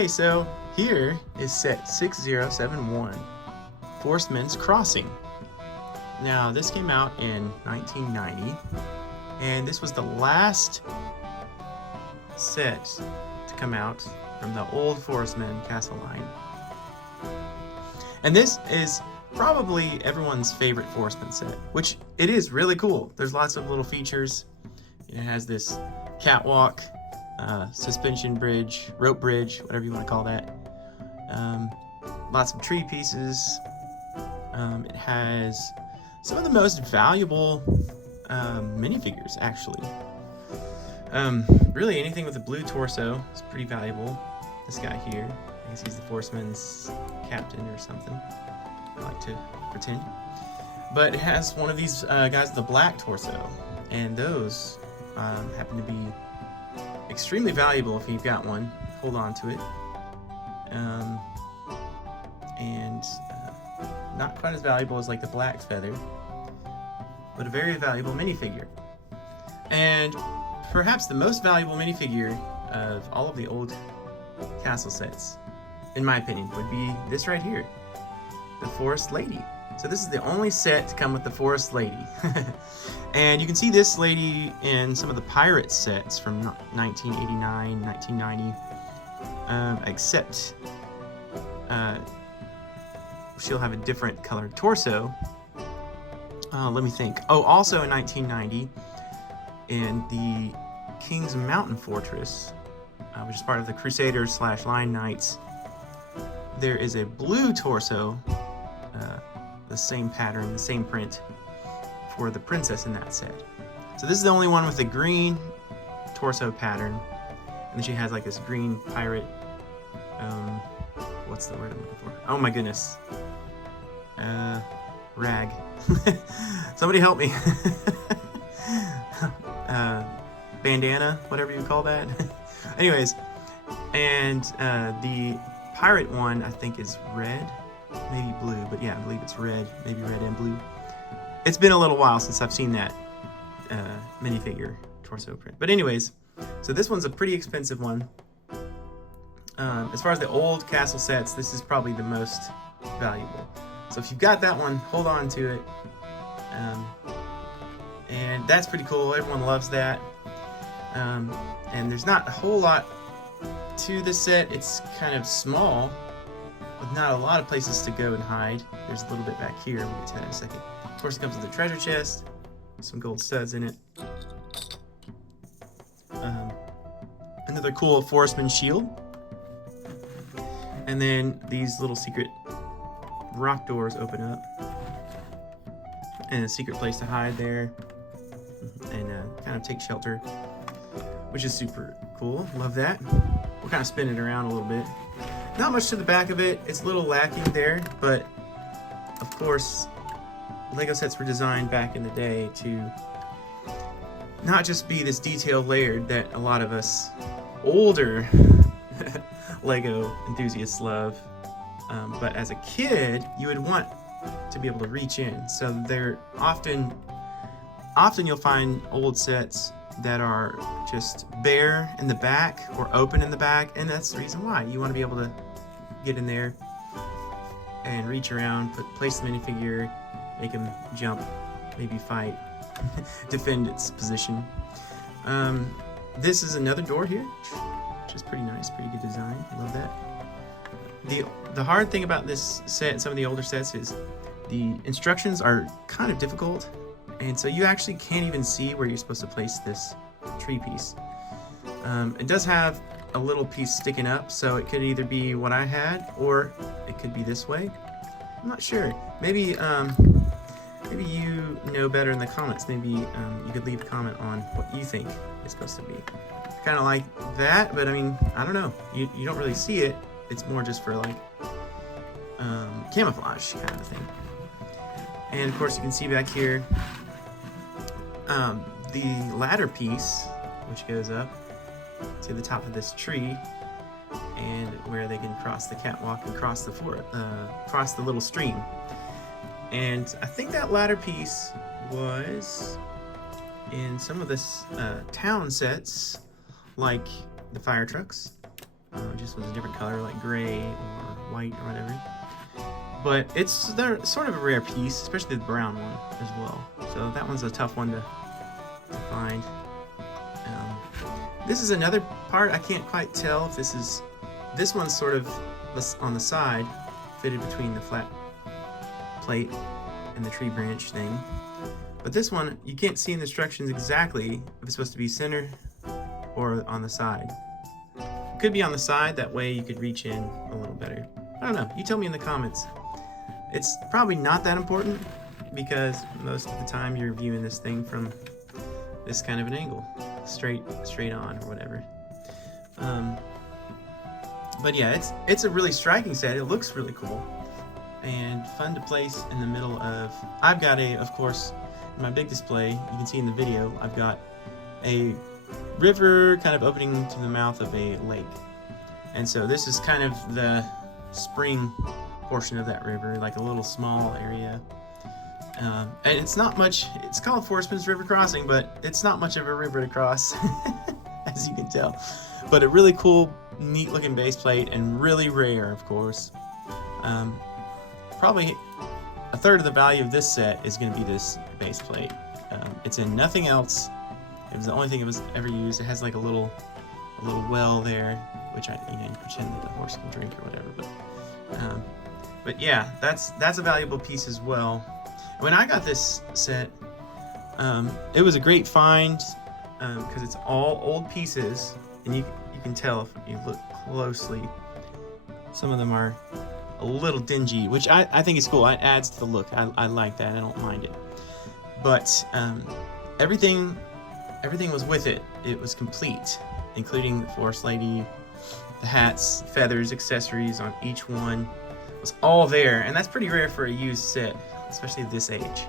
Okay, so here is set 6071, Forestmen's Crossing. Now, this came out in 1990, and this was the last set to come out from the old Forestmen Castle line. And this is probably everyone's favorite Forestmen set, which it is really cool. There's lots of little features. It has this catwalk, suspension bridge, rope bridge, whatever you want to call that. Lots of tree pieces. It has some of the most valuable minifigures, actually. Really, anything with a blue torso is pretty valuable. This guy here, I guess he's the Forestmen's captain or something. I like to pretend. But it has one of these guys with a black torso, and those happen to be extremely valuable if you've got one. Hold on to it. And not quite as valuable as like the black feather, but a very valuable minifigure. And perhaps the most valuable minifigure of all of the old castle sets, in my opinion, would be this right here, the Forest Lady. So this is the only set to come with the Forest Lady. And you can see this lady in some of the pirate sets from 1989, 1990, except she'll have a different colored torso. Let me think. Oh, also in 1990, in the King's Mountain Fortress, which is part of the Crusaders / Lion Knights, there is a blue torso, the same pattern, the same print, for the princess in that set. So this is the only one with the green torso pattern, and then she has like this green pirate, what's the word I'm looking for? Oh my goodness. Rag. Somebody help me. Bandana, whatever you call that. Anyways, and the pirate one I think is red, maybe blue, but yeah, I believe it's red, maybe red and blue. It's been a little while since I've seen that minifigure torso print. But anyways, so this one's a pretty expensive one. As far as the old castle sets, this is probably the most valuable. So if you've got that one, hold on to it. And that's pretty cool. Everyone loves that. And there's not a whole lot to this set. It's kind of small, with not a lot of places to go and hide. There's a little bit back here. We'll get to that in a second. Of course, it comes with a treasure chest, some gold studs in it. Another cool Forestman shield. And then these little secret rock doors open up. And a secret place to hide there. And kind of take shelter, which is super cool. Love that. We'll kind of spin it around a little bit. Not much to the back of it. It's a little lacking there, but of course, Lego sets were designed back in the day to not just be this detail layered that a lot of us older Lego enthusiasts love, but as a kid, you would want to be able to reach in. So they're often you'll find old sets that are just bare in the back or open in the back, and that's the reason why. You want to be able to get in there and reach around, place the minifigure, make him jump, maybe fight, defend its position. This is another door here, which is pretty nice, pretty good design. I love that. The hard thing about this set and some of the older sets is the instructions are kind of difficult, and so you actually can't even see where you're supposed to place this tree piece. It does have a little piece sticking up, so it could either be what I had, or it could be this way. I'm not sure. Maybe maybe you know better in the comments. Maybe you could leave a comment on what you think it's supposed to be. Kind of like that, but I mean, I don't know. You don't really see it. It's more just for like camouflage kind of thing. And of course, you can see back here the ladder piece, which goes up to the top of this tree, and where they can cross the catwalk and cross the little stream. And I think that ladder piece was in some of the town sets, like the fire trucks, just was a different color, like gray or white or whatever. But they're sort of a rare piece, especially the brown one as well. So that one's a tough one to find. This is another part I can't quite tell if this one's sort of on the side, fitted between the flat plate and the tree branch thing. But this one, you can't see in the instructions exactly if it's supposed to be center or on the side. It could be on the side, that way you could reach in a little better. I don't know, you tell me in the comments. It's probably not that important because most of the time you're viewing this thing from this kind of an angle, straight on or whatever. But yeah, it's a really striking set. It looks really cool and fun to place in the middle of. I've got of course, in my big display, you can see in the video, I've got a river kind of opening to the mouth of a lake, and so this is kind of the spring portion of that river, like a little small area. And it's not much. It's called Forestmen's River Crossing, but it's not much of a river to cross, as you can tell. But a really cool, neat looking base plate, and really rare, of course. Probably a third of the value of this set is going to be this base plate. It's in nothing else. It was the only thing it was ever used. It has like a little well there, which you pretend that the horse can drink or whatever. But yeah, that's a valuable piece as well. When I got this set, it was a great find because it's all old pieces, and you can tell if you look closely. Some of them are a little dingy, which I think is cool. It adds to the look. I like that. I don't mind it. But everything was with it. It was complete, including the forest lady, the hats, feathers, accessories on each one. It was all there, and that's pretty rare for a used set, especially at this age.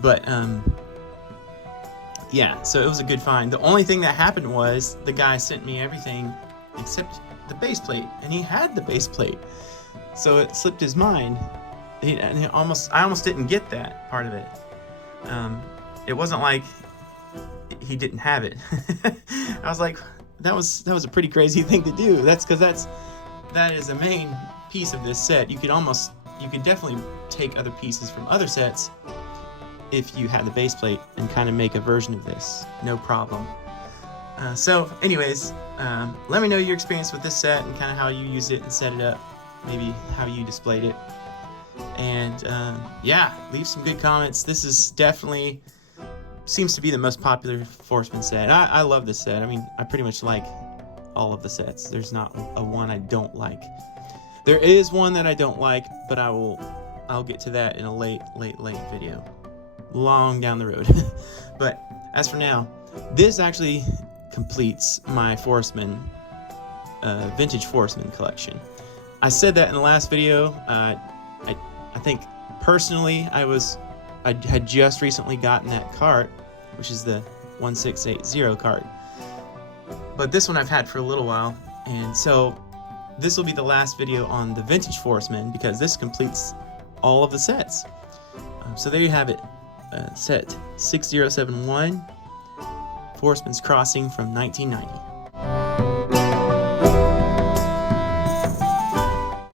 But yeah, so it was a good find. The only thing that happened was the guy sent me everything except the base plate, and he had the base plate, so it slipped his mind. I almost didn't get that part of it. It wasn't like he didn't have it. I was like, that was a pretty crazy thing to do. That's because that is a main piece of this set. You could definitely take other pieces from other sets if you had the base plate and kind of make a version of this, no problem. So anyways, let me know your experience with this set and kind of how you used it and set it up, maybe how you displayed it. And yeah, leave some good comments. This is definitely seems to be the most popular Forestmen set. I love this set. I mean, I pretty much like all of the sets. There's not a one I don't like. There is one that I don't like, but I'll get to that in a late video, long down the road. But as for now, this actually completes my Forestmen, vintage Forestmen collection. I said that in the last video. I think personally I had just recently gotten that cart, which is the 1680 cart. But this one I've had for a little while, and so this will be the last video on the vintage Forestmen because this completes all of the sets. So there you have it, set 6071, Forestmen's Crossing from 1990.